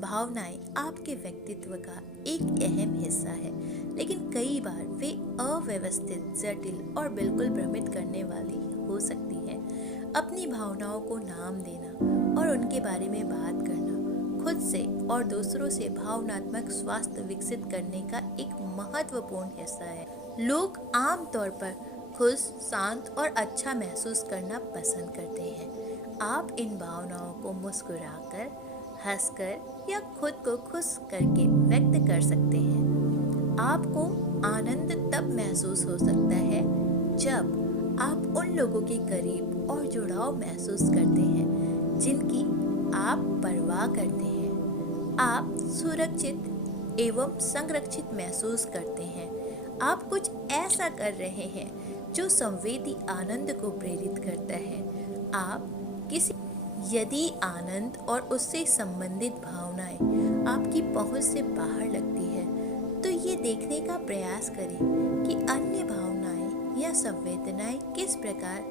भावनाएं आपके व्यक्तित्व का एक अहम हिस्सा है, लेकिन कई बार वे अव्यवस्थित, जटिल और बिल्कुल भ्रमित करने वाली हो सकती हैं। अपनी भावनाओं को नाम देना और उनके बारे में बात करना खुद से और दूसरों से भावनात्मक स्वास्थ्य विकसित करने का एक महत्वपूर्ण हिस्सा है। लोग आमतौर पर खुश, शांत और अच्छा महसूस करना पसंद करते हैं। आप इन भावनाओं को मुस्कुराकर, हंसकर या खुद को खुश करके व्यक्त कर सकते हैं। आपको आनंद तब महसूस हो सकता है जब आप उन लोगों के करीब और जुड़ाव महसूस करते हैं जिनकी आप परवाह करते हैं। आप सुरक्षित एवं संरक्षित महसूस करते हैं। आप कुछ ऐसा कर रहे हैं जो संवेदी आनंद को प्रेरित करता है। आप किसी यदि आनंद और उससे संबंधित भावनाएं आपकी पहुंच से बाहर लगती है, तो ये देखने का प्रयास करें कि अन्य भावनाएं या संवेदनाएं किस प्रकार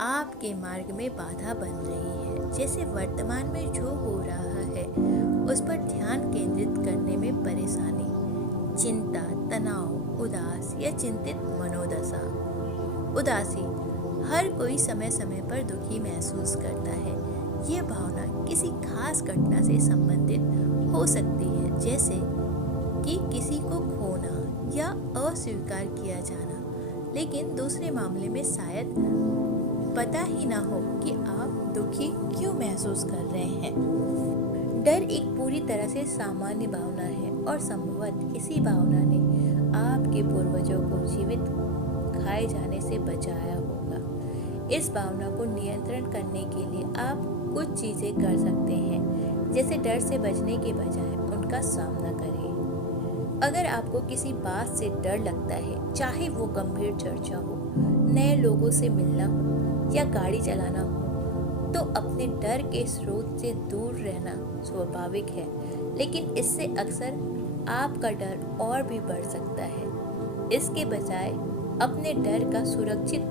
आपके मार्ग में बाधा बन रही है। जैसे वर्तमान में जो हो रहा है उस पर ध्यान केंद्रित करने में परेशानी, चिंता, तनाव, उदास या चिंतित मनोदशा। उदासी, हर कोई समय समय पर दुखी महसूस करता है। यह भावना किसी खास घटना से संबंधित हो सकती है, जैसे कि किसी को खोना या अस्वीकार किया जाना, लेकिन दूसरे मामले में शायद पता ही ना हो कि आप दुखी क्यों महसूस कर रहे हैं। डर एक पूरी तरह से सामान्य भावना है और संभवतः इसी भावना ने आपके पूर्वजों को जीवित खाए जाने से बचाया होगा। इस भावना को नियंत्रण करने के लिए आप कुछ चीजें कर सकते हैं, जैसे डर से बचने के बजाय उनका सामना करें। अगर आपको किसी बात से डर लगता है, चाहे वो गंभीर चर्चा हो, नए लोगों से मिलना हो या गाड़ी चलाना हो, तो अपने डर के स्रोत से दूर रहना स्वाभाविक है, लेकिन इससे अक्सर आपका डर और भी बढ़ सकता है। इसके बजाय अपने डर का सुरक्षित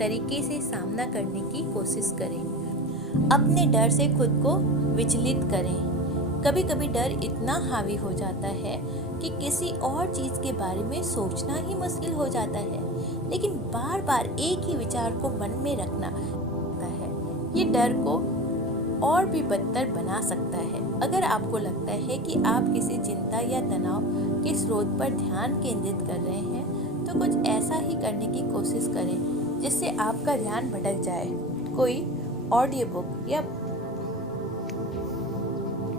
तरीके से सामना करने की कोशिश करें। अपने डर से खुद को विचलित करें। कभी कभी डर इतना हावी हो जाता है कि किसी और चीज़ के बारे में सोचना ही मुश्किल हो जाता है, लेकिन बार बार एक ही विचार को मन में रखना है। ये डर को और भी बदतर बना सकता है। अगर आपको लगता है कि आप किसी चिंता या तनाव के स्रोत पर ध्यान केंद्रित कर रहे हैं, तो कुछ ऐसा ही करने की कोशिश करें जिससे आपका ध्यान भटक जाए। कोई ऑडियो बुक या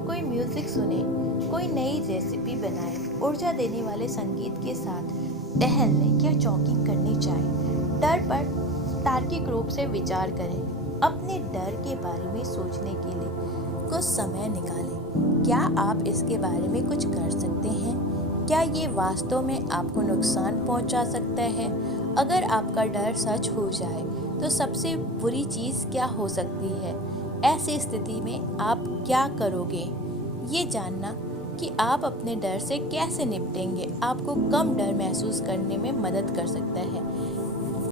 कोई म्यूजिक सुने, कोई नई रेसिपी बनाए, ऊर्जा देने वाले संगीत के साथ टहलने या जॉगिंग करनी चाहिए। डर पर तार्किक रूप से विचार करें। अपने डर के बारे में सोचने के लिए कुछ समय निकालें। क्या आप इसके बारे में कुछ कर सकते हैं? क्या ये वास्तव में आपको नुकसान पहुंचा सकता है? अगर आपका डर सच हो जाए तो सबसे बुरी चीज़ क्या हो सकती है? ऐसी स्थिति में आप क्या करोगे? ये जानना कि आप अपने डर से कैसे निपटेंगे आपको कम डर महसूस करने में मदद कर सकता है।